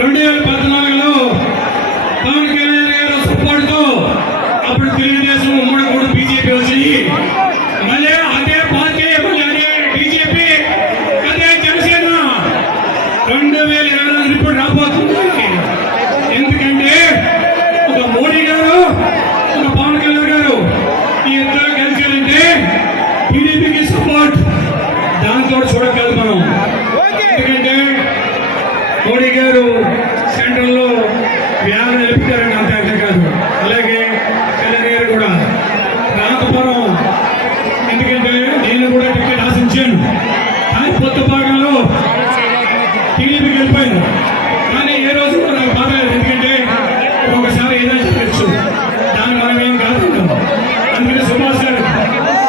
రెండు వేల పద్నాలుగులో పవన్ కళ్యాణ్ గారు సపోర్ట్తో అప్పుడు తెలుగుదేశం ఉమ్మడి కూడా బీజేపీ వచ్చింది మళ్ళీ అదే పార్టీ మళ్ళీ అదే బీజేపీ అదే జనసేన. రెండు వేల ఇరవై నాలుగు ఇప్పుడు రాబోతుంది. ఎందుకంటే ఒక మోడీ గారు ఒక పవన్ కళ్యాణ్ గారు ఈ ఇద్దరు కలిసారంటే టీడీపీకి సపోర్ట్ దాంతో చూడగలుగుతాం ఎందుకంటే సెంటర్లో వ్యాధి నిలిపారని అంత అర్థం కాదు. అలాగే కళ్యాణ్ కూడా రాతపురం ఎందుకంటే నేను కూడా టికెట్ ఆశించాను. కానీ కొత్త భాగంలో టీడీపీకి వెళ్ళిపోయింది కానీ ఏ రోజు కూడా నాకు బాధ లేదు. ఎందుకంటే ఒకసారి ఏదైనా చెప్పచ్చు. దాన్ని మనం ఏం కాదు అందుకని సుభాష్ గారు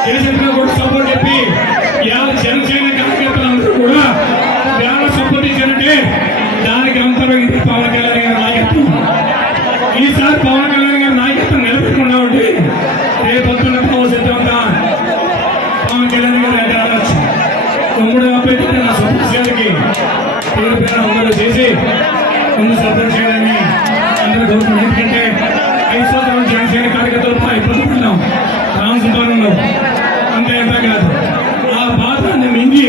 దేశంలో పవన్ కళ్యాణ్ గారు అంటే ఆడవచ్చు తమ్ముడు అభ్యర్థి నా సపోర్ట్ గారికి పేరు పేరు అందరూ చేసి ముందు సపోర్ట్ చేయాలని అందరూ కోరుకున్నాం ఎందుకంటే ఐదు సంవత్సరాలు జనసేన కార్యకర్తలు ఇబ్బంది పడ్డాం రామసుబ్బారంలో అంతే ఎంత కాదు. ఆ బాధాన్ని మింగి